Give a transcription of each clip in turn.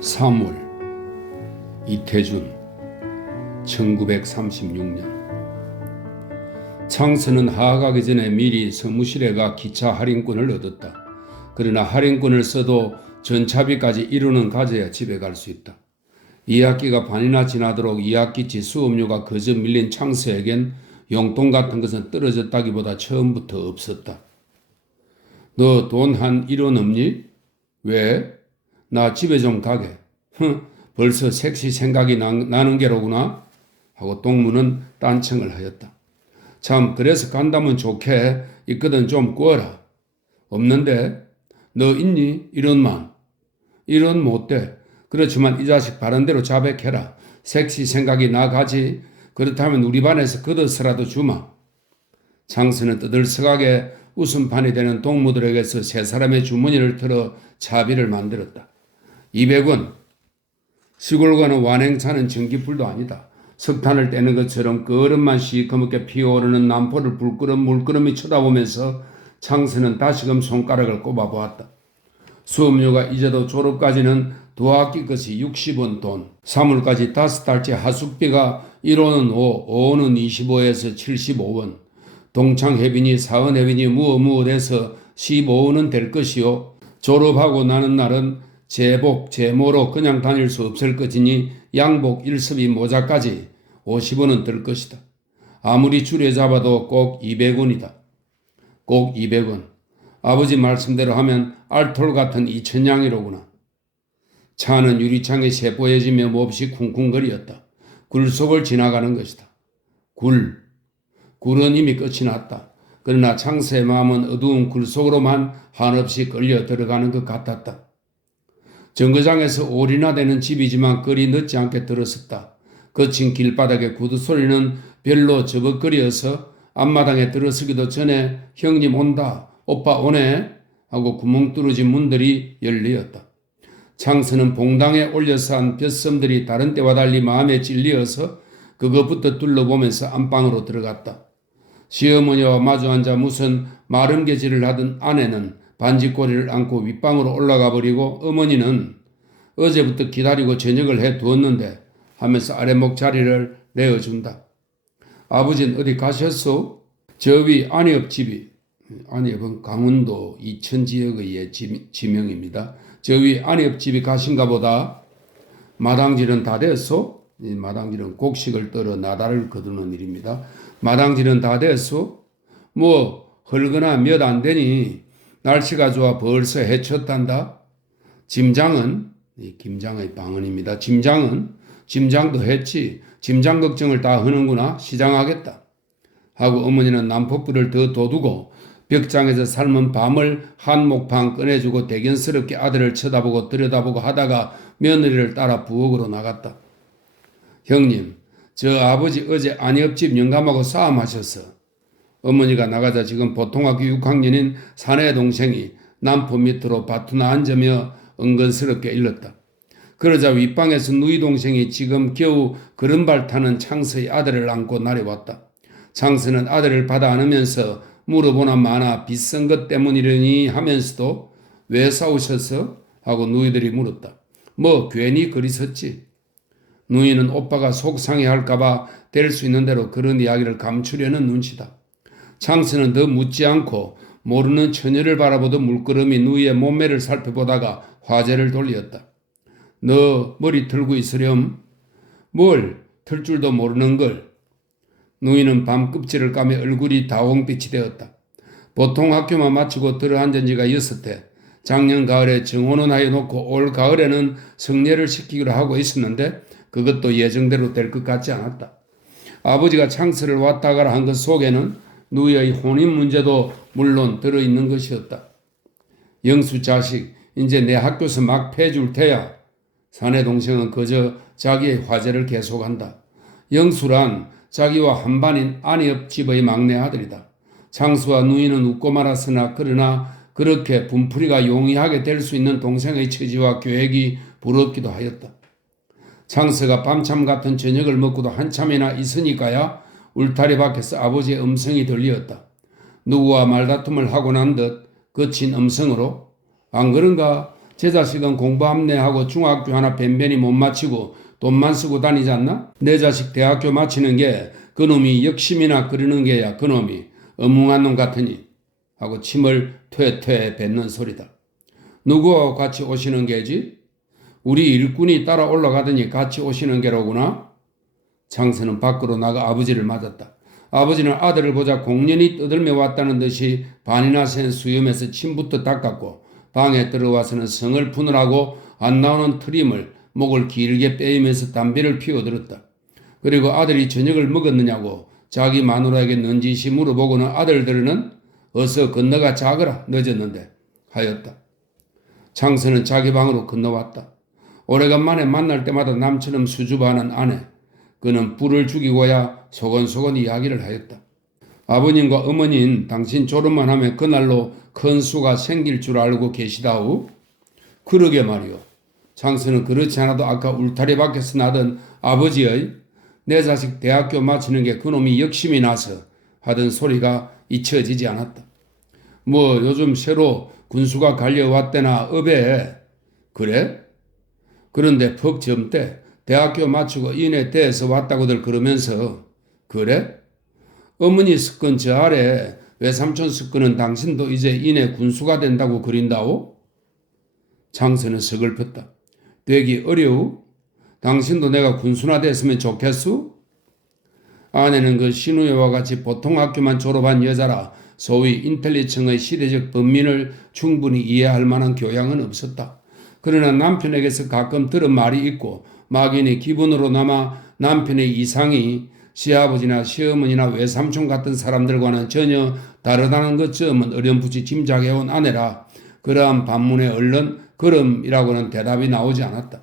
3월 이태준 1936년 창스는 하가기 전에 미리 사무실에 가 기차 할인권을 얻었다. 그러나 할인권을 써도 전차비까지 이루는 가져야 집에 갈 수 있다. 2학기가 반이나 지나도록 2학기치 수업료가 거저 밀린 창스에겐 용돈 같은 것은 떨어졌다기보다 처음부터 없었다. 너 돈 한 1원 없니? 왜? 나 집에 좀 가게. 흥, 벌써 색시 생각이 나, 나는 게로구나. 하고 동무는 딴청을 하였다. 참 그래서 간다면 좋게 있거든 좀 꾸어라. 없는데 너 있니? 이런만. 이런 못돼. 그렇지만 이 자식 바른대로 자백해라. 색시 생각이 나가지. 그렇다면 우리 반에서 걷어서라도 주마. 장수는 떠들썩하게 웃음판이 되는 동무들에게서 세 사람의 주머니를 틀어 차비를 만들었다. 200원. 시골과는 완행차는 전기불도 아니다. 석탄을 떼는 것처럼 끄름만 시커멓게 피어오르는 남포를 불끄럼 물끄러미 쳐다보면서 창수는 다시금 손가락을 꼽아보았다. 수업료가 이제도 졸업까지는 두 학기 것이 60원 돈, 3월까지 다섯 달째 하숙비가 1호는 5, 5호는 25에서 75원, 동창해빈이 사은해빈이 무어무어돼서 15원은 될 것이요. 졸업하고 나는 날은 제복, 제모로 그냥 다닐 수 없을 것이니 양복, 일습이 모자까지 50원은 들 것이다. 아무리 줄여 잡아도 꼭 200원이다. 꼭 200원. 아버지 말씀대로 하면 알톨 같은 2천냥이로구나. 차는 유리창에 세포해지며 몹시 쿵쿵거리었다. 굴 속을 지나가는 것이다. 굴. 굴은 이미 끝이 났다. 그러나 창세의 마음은 어두운 굴 속으로만 한없이 끌려 들어가는 것 같았다. 정거장에서 올이나 되는 집이지만 끌이 늦지 않게 들었었다. 거친 길바닥의 구두 소리는 별로 저벅거리어서 앞마당에 들어서기도 전에 형님 온다, 오빠 오네 하고 구멍 뚫어진 문들이 열리었다. 창서는 봉당에 올려서 한 볕섬들이 다른 때와 달리 마음에 찔리어서 그것부터 둘러보면서 안방으로 들어갔다. 시어머니와 마주 앉아 무슨 마름개질을 하던 아내는 반지꼬리를 안고 윗방으로 올라가 버리고 어머니는 어제부터 기다리고 저녁을 해 두었는데 하면서 아래목 자리를 내어준다. 아버지는 어디 가셨소? 저 위 안희업 집이 안희업은 강원도 이천 지역의 지명입니다. 저 위 안희업 집이 가신가 보다. 마당질은 다 됐소? 이 마당질은 곡식을 떨어 나다를 거두는 일입니다. 마당질은 다 됐소? 뭐 헐거나 몇 안 되니 날씨가 좋아 벌써 해쳤단다. 짐장은 김장의 방언입니다. 짐장은 짐장도 했지. 짐장 걱정을 다 하는구나. 시장하겠다. 하고 어머니는 남포불을 더 돋우고 벽장에서 삶은 밤을 한 목판 꺼내주고 대견스럽게 아들을 쳐다보고 들여다보고 하다가 며느리를 따라 부엌으로 나갔다. 형님, 저 아버지 어제 안희업집 영감하고 싸움하셨어. 어머니가 나가자 지금 보통학교 6학년인 사내 동생이 남포 밑으로 밭투나 앉으며 은근스럽게 일렀다. 그러자 윗방에서 누이 동생이 지금 겨우 그른발 타는 창서의 아들을 안고 나려왔다. 창서는 아들을 받아 안으면서 물어보나 마나 비싼 것 때문이려니 하면서도 왜 싸우셨어? 하고 누이들이 물었다. 뭐 괜히 그리 섰지. 누이는 오빠가 속상해 할까봐 될 수 있는 대로 그런 이야기를 감추려는 눈치다. 창스는 더 묻지 않고 모르는 처녀를 바라보던 물끄러미 누이의 몸매를 살펴보다가 화제를 돌렸다. 너 머리 틀고 있으렴? 뭘? 틀 줄도 모르는 걸. 누이는 밤 껍질을 까며 얼굴이 다홍빛이 되었다. 보통 학교만 마치고 들어앉은 지가 여섯 해. 작년 가을에 정혼은 하여 놓고 올 가을에는 성례를 시키기로 하고 있었는데 그것도 예정대로 될 것 같지 않았다. 아버지가 창스를 왔다 가라 한 것 속에는 누이의 혼인 문제도 물론 들어있는 것이었다. 영수 자식, 이제 내 학교에서 막 패줄 테야. 사내 동생은 그저 자기의 화제를 계속한다. 영수란 자기와 한반인 안희업 집의 막내 아들이다. 장수와 누이는 웃고 말았으나 그러나 그렇게 분풀이가 용이하게 될 수 있는 동생의 처지와 계획이 부럽기도 하였다. 장서가 밤참 같은 저녁을 먹고도 한참이나 있으니까야 울타리 밖에서 아버지의 음성이 들리었다. 누구와 말다툼을 하고 난 듯 거친 음성으로 안 그런가 제 자식은 공부 합내하고 중학교 하나 변변히 못 마치고 돈만 쓰고 다니지 않나? 내 자식 대학교 마치는 게 그놈이 역심이나 그리는 게야 그놈이 어뭉한 놈 같으니 하고 침을 퇴퇴 뱉는 소리다. 누구와 같이 오시는 게지? 우리 일꾼이 따라 올라가더니 같이 오시는 게로구나? 장선은 밖으로 나가 아버지를 맞았다. 아버지는 아들을 보자 공연히 떠들며 왔다는 듯이 반이나 센 수염에서 침부터 닦았고 방에 들어와서는 성을 푸느라고 안 나오는 트림을 목을 길게 빼이면서 담배를 피워들었다. 그리고 아들이 저녁을 먹었느냐고 자기 마누라에게 넌지시 물어보고는 아들들은 어서 건너가 자거라 늦었는데 하였다. 장선은 자기 방으로 건너왔다. 오래간만에 만날 때마다 남처럼 수줍어하는 아내. 그는 불을 죽이고야 소곤소곤 이야기를 하였다. 아버님과 어머니는 당신 졸업만 하면 그날로 큰 수가 생길 줄 알고 계시다우? 그러게 말이오. 장선은 그렇지 않아도 아까 울타리 밖에서 나던 아버지의 내 자식 대학교 마치는 게 그놈이 역심이 나서 하던 소리가 잊혀지지 않았다. 뭐 요즘 새로 군수가 갈려왔대나 업에 그래? 그런데 퍽 젊대 대학교 마치고 인해 대에서 왔다고들 그러면서 그래? 어머니 습건 저 아래 외삼촌 습건은 당신도 이제 인해 군수가 된다고 그린다오? 장선은 서글펐다. 되기 어려우? 당신도 내가 군수나 됐으면 좋겠수? 아내는 그 신우여와 같이 보통 학교만 졸업한 여자라 소위 인텔리층의 시대적 범민을 충분히 이해할 만한 교양은 없었다. 그러나 남편에게서 가끔 들은 말이 있고 막연히 기분으로 남아 남편의 이상이 시아버지나 시어머니나 외삼촌 같은 사람들과는 전혀 다르다는 것쯤은 어렴풋이 짐작해온 아내라 그러한 반문에 얼른 그럼이라고는 대답이 나오지 않았다.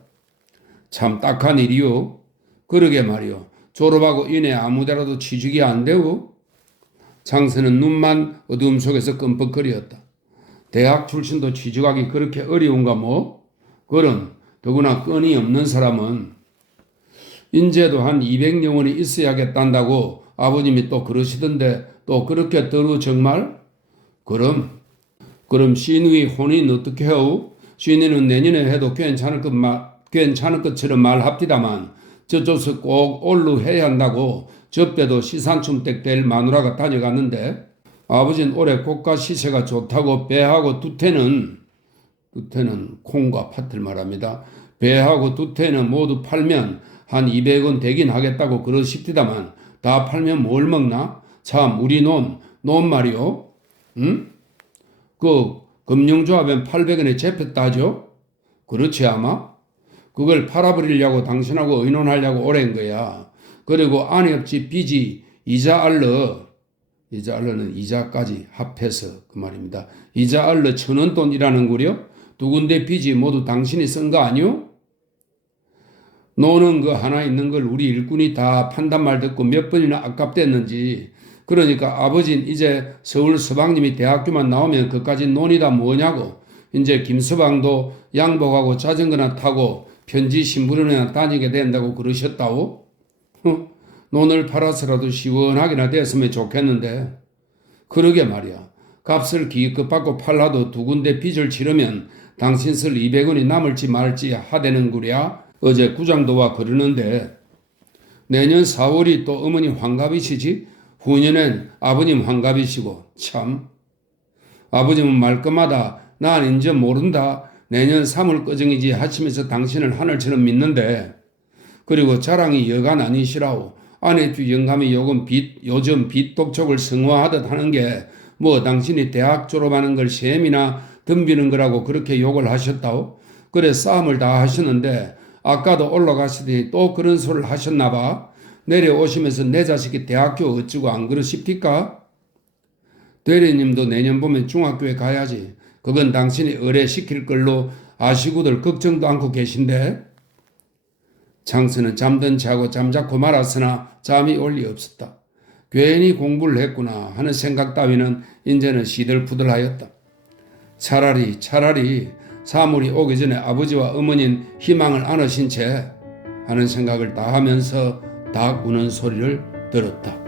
참 딱한 일이요. 그러게 말이요. 졸업하고 인해 아무데라도 취직이 안 되고 장선은 눈만 어두움 속에서 끔뻑거리었다. 대학 출신도 취직하기 그렇게 어려운가 뭐? 그런 더구나 끈이 없는 사람은 인제도 한 200영원이 있어야겠단다고 아버님이 또 그러시던데 또 그렇게 들어 정말? 그럼 그럼 신우이 혼인 어떻게 해요? 신우는 내년에 해도 괜찮을 것 마, 괜찮을 것처럼 말합디다만 저쪽서 꼭 올루 해야 한다고 저때도 시산춤댁 될 마누라가 다녀갔는데 아버진 올해 고가 시세가 좋다고 배하고 두태는 두태는 콩과 팥을 말합니다. 배하고 두태는 모두 팔면 한 200원 되긴 하겠다고 그러십디다만 다 팔면 뭘 먹나? 참 우리 논, 논 말이요. 응? 그 금융조합엔 800원에 잡혔다죠? 그렇지 아마? 그걸 팔아버리려고 당신하고 의논하려고 오랜 거야. 그리고 안에 없지 빚이 이자 알러 이자 알러는 이자까지 합해서 그 말입니다. 이자 알러 천원 돈이라는 거려? 두 군데 빚이 모두 당신이 쓴 거 아니요? 노는 그 하나 있는 걸 우리 일꾼이 다 판단말 듣고 몇 번이나 아깝댔는지 그러니까 아버진 이제 서울 서방님이 대학교만 나오면 그까지 논이 다 뭐냐고 이제 김서방도 양복하고 자전거나 타고 편지 신부름이나 다니게 된다고 그러셨다고? 어? 논을 팔아서라도 시원하게나 됐으면 좋겠는데 그러게 말이야 값을 기껏 받고 팔라도 두 군데 빚을 치르면 당신 쓸 200원이 남을지 말지 하대는 구랴 어제 구장도와 그러는데 내년 4월이 또 어머니 환갑이시지? 후년엔 아버님 환갑이시고 참. 아버님은 말끝마다. 난 이제 모른다. 내년 3월 꺼정이지 하시면서 당신을 하늘처럼 믿는데. 그리고 자랑이 여간 아니시라고 아내 주 영감이 요금 빚, 요즘 빚 독촉을 성화하듯 하는 게 뭐 당신이 대학 졸업하는 걸 셈이나 덤비는 거라고 그렇게 욕을 하셨다고 그래 싸움을 다 하셨는데 아까도 올라가시더니 또 그런 소리를 하셨나 봐 내려오시면서 내 자식이 대학교 어찌고 안 그러십니까? 대리님도 내년 보면 중학교에 가야지 그건 당신이 의뢰시킬 걸로 아시고들 걱정도 않고 계신데 장수는 잠든 자고 잠자코 말았으나 잠이 올 리 없었다. 괜히 공부를 했구나 하는 생각 따위는 이제는 시들푸들하였다. 차라리 차라리 사물이 오기 전에 아버지와 어머니는 희망을 안으신 채 하는 생각을 다 하면서 닭 우는 소리를 들었다.